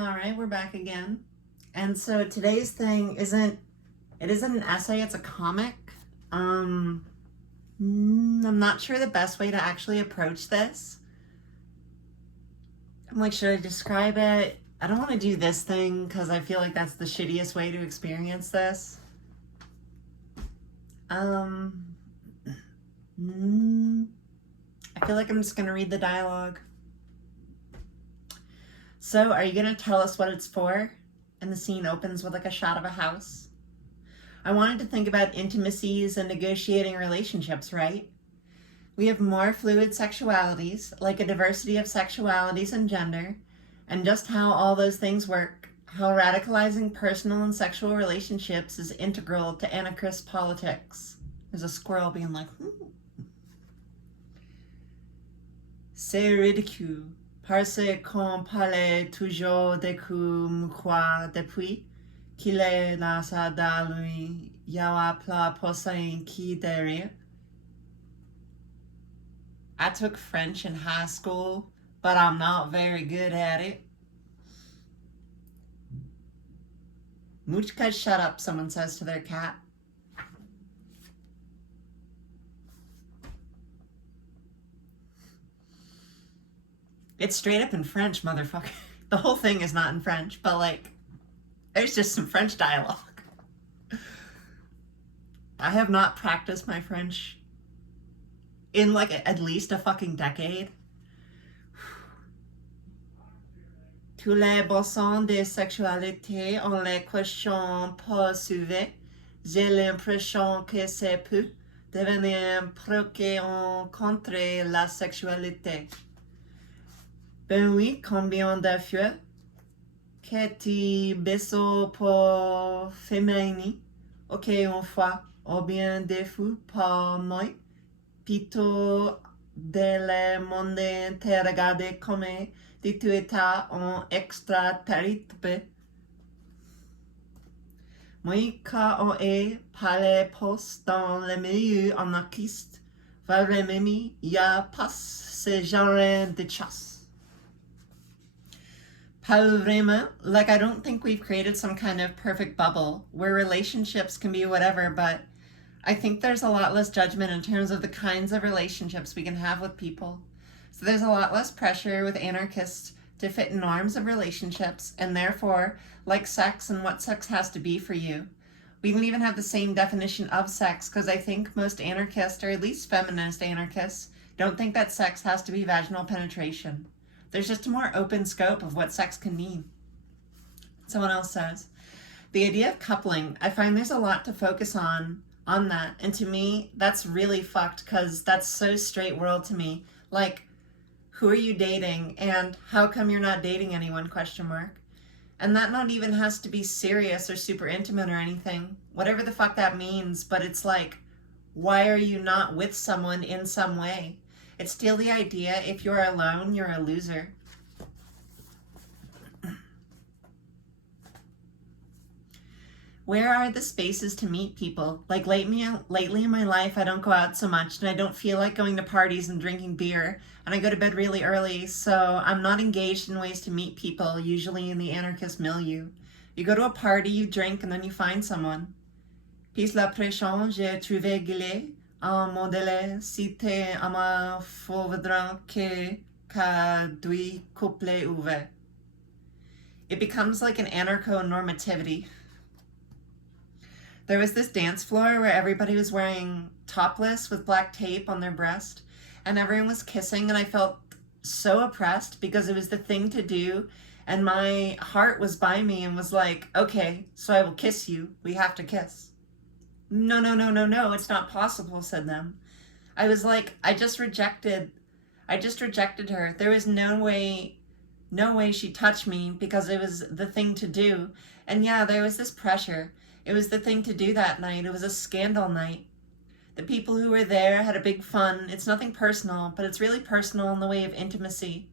All right, we're back again. And so today's thing isn't an essay, it's a comic. I'm not sure the best way to actually approach this. I'm like, should I describe it? I don't want to do this thing because I feel like that's the shittiest way to experience this. I feel like I'm just going to read the dialogue. So, are you going to tell us what it's for? And the scene opens with like a shot of a house. I wanted to think about intimacies and negotiating relationships, right? We have more fluid sexualities, like a diversity of sexualities and gender, and just how all those things work, how radicalizing personal and sexual relationships is integral to anarchist politics. There's a squirrel being like, C'est ridicule. Parce qu'on parlait toujours de cum quoi depuis qu'il est là ça dans lui yawa pla posain qui derrière. I took French in high school, but I'm not very good at it. Muchka, shut up, someone says to their cat. It's straight up in French, motherfucker. The whole thing is not in French, but like, there's just some French dialogue. I have not practiced my French in like at least a fucking decade. Tous les bossons de sexualité ont les questions pas soulevées. J'ai l'impression que c'est peut devenir préoccupant contre la sexualité. Ben oui, combien de fois que tu baises pour féminin, ok, une fois, ou bien deux fois par mois, plutôt de le monde te regarder comme de tu état en extraterrestre. Moi, quand on est par les postes dans le milieu anarchiste, vraiment, il y a pas ce genre de chasse. Vraiment, like I don't think we've created some kind of perfect bubble where relationships can be whatever, but I think there's a lot less judgment in terms of the kinds of relationships we can have with people. So there's a lot less pressure with anarchists to fit norms of relationships, and therefore, like sex and what sex has to be for you. We can even have the same definition of sex, because I think most anarchists, or at least feminist anarchists, don't think that sex has to be vaginal penetration. There's just a more open scope of what sex can mean. Someone else says, the idea of coupling, I find there's a lot to focus on that. And to me, that's really fucked because that's so straight world to me. Like, who are you dating and how come you're not dating anyone, ? And that not even has to be serious or super intimate or anything. Whatever the fuck that means, but it's like, why are you not with someone in some way? It's still the idea, if you're alone, you're a loser. Where are the spaces to meet people? Like lately in my life, I don't go out so much and I don't feel like going to parties and drinking beer, and I go to bed really early, so I'm not engaged in ways to meet people, usually in the anarchist milieu. You go to a party, you drink, and then you find someone. Puis la pression, j'ai trouvé Guillet. Un modèle cité à ma faudra que dui couple ouvert. It becomes like an anarcho-normativity. There was this dance floor where everybody was wearing topless with black tape on their breast, and everyone was kissing, and I felt so oppressed because it was the thing to do, and my heart was by me and was like, okay, so I will kiss you. We have to kiss. No, it's not possible, said them. I was like, I just rejected her. There was no way she'd touch me because it was the thing to do. And yeah, there was this pressure. It was the thing to do that night. It was a scandal night. The people who were there had a big fun. It's nothing personal, but it's really personal in the way of intimacy.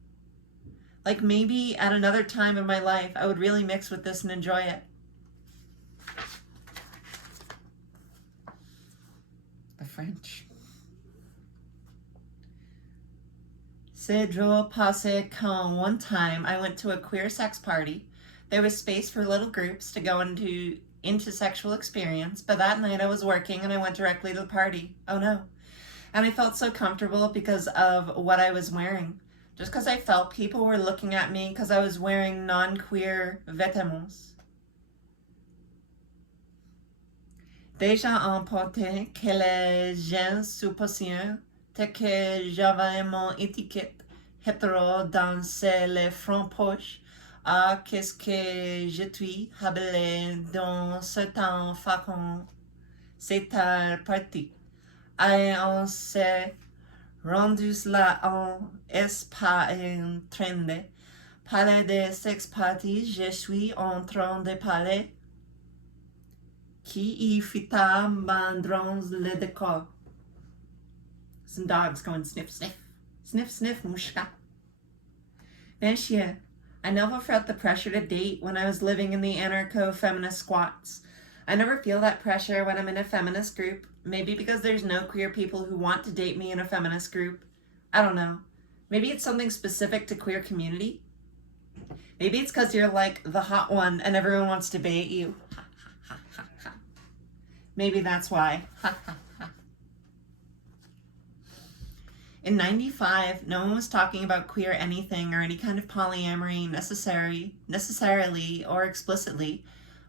Like maybe at another time in my life, I would really mix with this and enjoy it. French. C'est drôle parce qu'un one time I went to a queer sex party There was space for little groups to go into sexual experience, but that night I was working and I went directly to the party. Oh no. And I felt so comfortable because of what I was wearing. Just because I felt people were looking at me because I was wearing non-queer vêtements. Déjà emporté que les gens supposent que j'avais mon étiquette hétéro dans les fronts poches. Ah, qu'est-ce que je suis habillé dans ce temps facon. C'est à partie. Et on s'est rendu là en espagne traîné. Parler de sex party, je suis en train de parler. Qui y fita bandrons le décor. Some dogs going sniff, sniff. Sniff, sniff, mushka. Benchia. I never felt the pressure to date when I was living in the anarcho-feminist squats. I never feel that pressure when I'm in a feminist group. Maybe because there's no queer people who want to date me in a feminist group. I don't know. Maybe it's something specific to queer community. Maybe it's because you're like the hot one and everyone wants to date you. Maybe that's why. In 95, no one was talking about queer anything or any kind of polyamory necessarily or explicitly,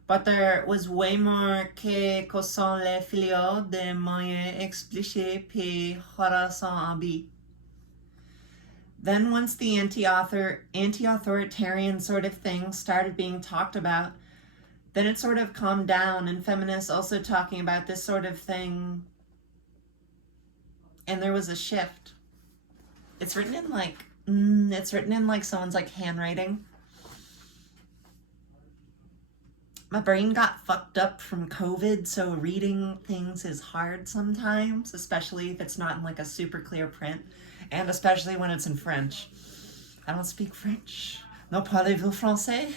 but there was way more que sont les filiaux de moyens explicités puis horaison ambi. Then once the anti-authoritarian sort of thing started being talked about, then it sort of calmed down, and feminists also talking about this sort of thing, and there was a shift. It's written in like someone's like handwriting. My brain got fucked up from COVID, so reading things is hard sometimes, especially if it's not in like a super clear print, and especially when it's in French. I don't speak French. No parlez-vous français?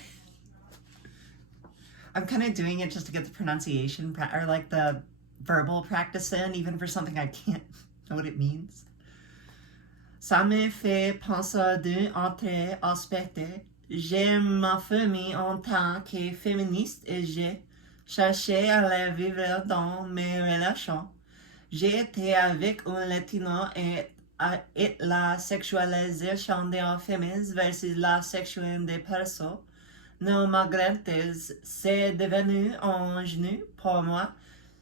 I'm kind of doing it just to get the pronunciation or like the verbal practice in, even for something I can't know what it means. Ça me fait penser d'un autre aspect. Je m'affirme en tant que féministe et j'ai cherché à la vivre dans mes relations. J'ai été avec un latino et la sexualisation des féministes versus la sexualité des persos. Non, Margrethe, c'est devenu un genou pour moi.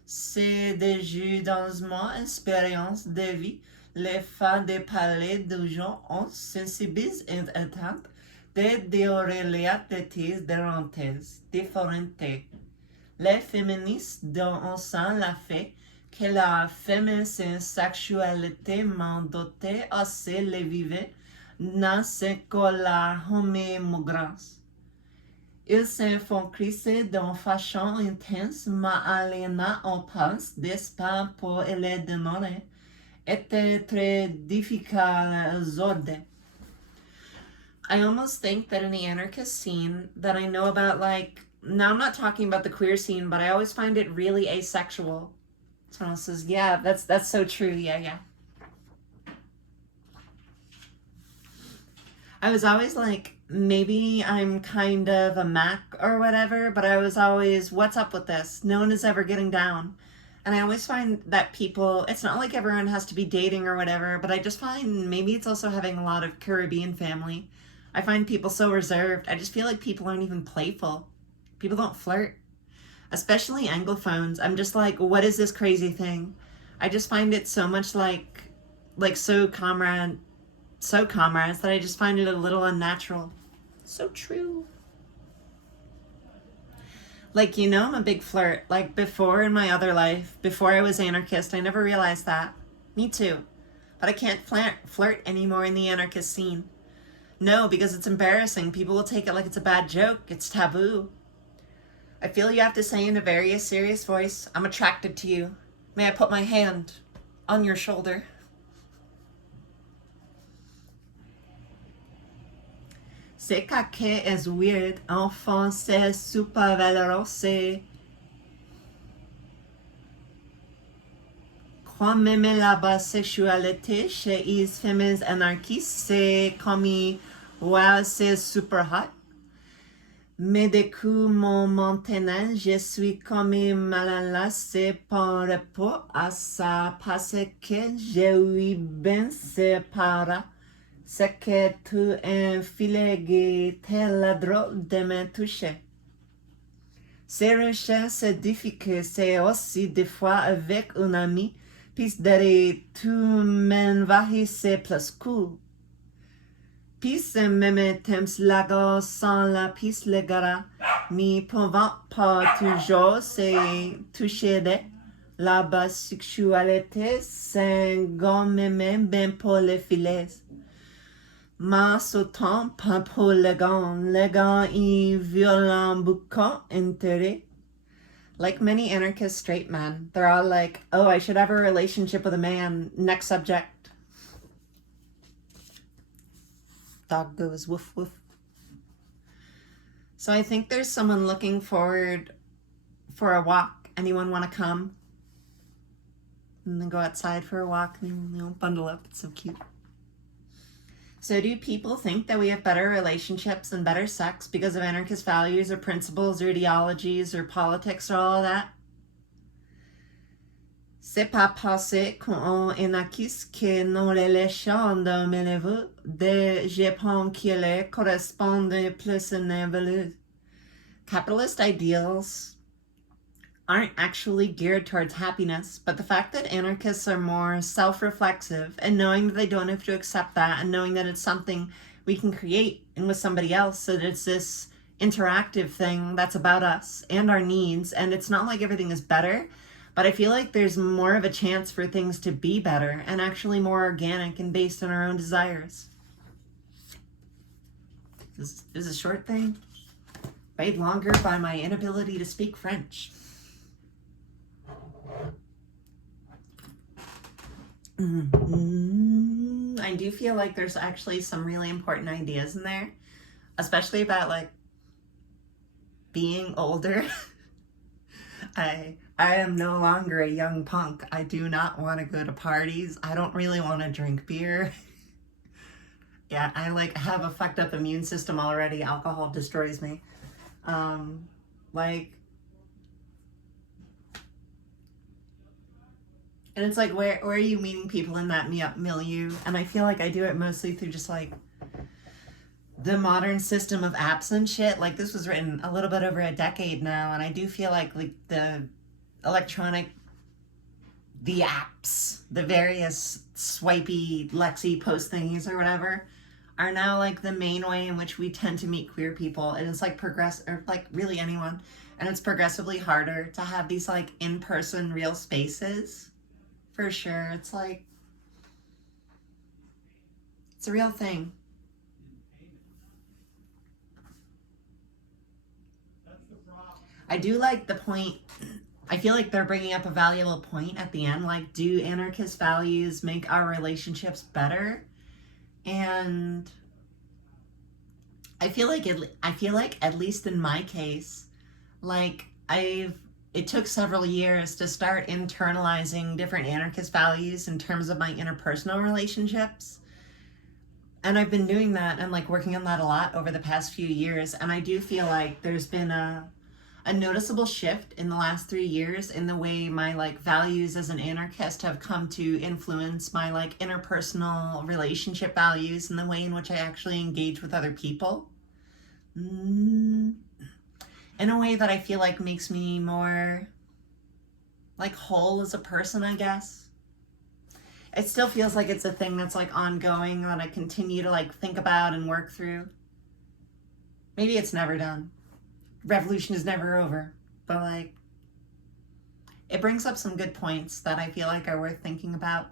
C'est déjà dans mon expérience de vie. Les femmes de parler de gens ont sensibilisé et atteintes de réalités différentes. Les féministes dont on sent la fait que la féminine sexualité m'ont doté assez les vivre dans ce que la homomogrance. Ils se font crisser d'une façon intense, mais aliénant en pense d'espace pour les demander était très difficile à résoudre. I almost think that in the anarchist scene that I know about, like, now I'm not talking about the queer scene, but I always find it really asexual. Someone else says, yeah, that's so true, yeah. I was always like, maybe I'm kind of a Mac or whatever, but I was always, what's up with this? No one is ever getting down. And I always find that people, it's not like everyone has to be dating or whatever, but I just find maybe it's also having a lot of Caribbean family. I find people so reserved. I just feel like people aren't even playful. People don't flirt. Especially Anglophones. I'm just like, what is this crazy thing? I just find it so much like so comrades that I just find it a little unnatural. So true. Like, you know, I'm a big flirt. Like, before in my other life, before I was anarchist, I never realized that. Me too. But I can't flirt anymore in the anarchist scene. No, because it's embarrassing. People will take it like it's a bad joke. It's taboo. I feel you have to say in a very serious voice, I'm attracted to you. May I put my hand on your shoulder? C'est caquet is weird. Enfant, c'est super valorisé. Quand même la bisexualité chez les féministes anarchistes, c'est comme, wow, c'est super hot. Mais des coups maintenant, je suis comme mal enlacé par rapport à ça parce que j'ai eu bien séparé. C'est que tu enfiles tel la drôle de me toucher. C'est recherches, c'est difficile, c'est aussi des fois avec un ami, puis derrière tu m'envahis, c'est plus cool. Puis même temps la sans la piste le gars, mais pouvant pas toujours se toucher de la basse sexualité, c'est gomme même bien pour les filets. Mais autant pas pour les gants et violent boucan intérêt. Like many anarchist straight men, they're all like, oh, I should have a relationship with a man. Next subject. Dog goes woof woof. So I think there's someone looking forward for a walk. Anyone want to come? And then go outside for a walk and bundle up. It's so cute. So do people think that we have better relationships and better sex because of anarchist values or principles or ideologies or politics or all of that? C'est pas parce qu'on est anarchiste que nos relations de m'élèvent de Japon qui les correspondent plus évoluent. Capitalist ideals aren't actually geared towards happiness, but the fact that anarchists are more self-reflexive and knowing that they don't have to accept that and knowing that it's something we can create and with somebody else, that it's this interactive thing that's about us and our needs, and it's not like everything is better, but I feel like there's more of a chance for things to be better and actually more organic and based on our own desires. This is a short thing, made longer by my inability to speak French. I do feel like there's actually some really important ideas in there, especially about like being older. I am no longer a young punk. I do not want to go to parties. I don't really want to drink beer. Yeah, I like have a fucked up immune system already. Alcohol destroys me. And it's like, where are you meeting people in that milieu? And I feel like I do it mostly through just like the modern system of apps and shit. Like this was written a little bit over a decade now, and I do feel like the electronic, the apps, the various swipey Lexi post thingies or whatever are now like the main way in which we tend to meet queer people. And it's like or like really anyone. And it's progressively harder to have these like in-person real spaces. For sure. It's like, it's a real thing. I do like the point. I feel like they're bringing up a valuable point at the end. Like, do anarchist values make our relationships better? And I feel like at least in my case, like it took several years to start internalizing different anarchist values in terms of my interpersonal relationships. And I've been doing that and like working on that a lot over the past few years. And I do feel like there's been a noticeable shift in the last 3 years in the way my like values as an anarchist have come to influence my like interpersonal relationship values and the way in which I actually engage with other people. In a way that I feel like makes me more like whole as a person, I guess. It still feels like it's a thing that's like ongoing that I continue to like think about and work through. Maybe it's never done. Revolution is never over, but like it brings up some good points that I feel like are worth thinking about.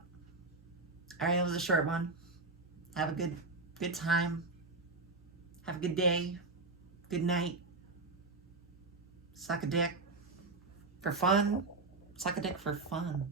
All right, it was a short one. Have a good time. Have a good day. Good night. Suck a dick for fun. Suck a dick for fun.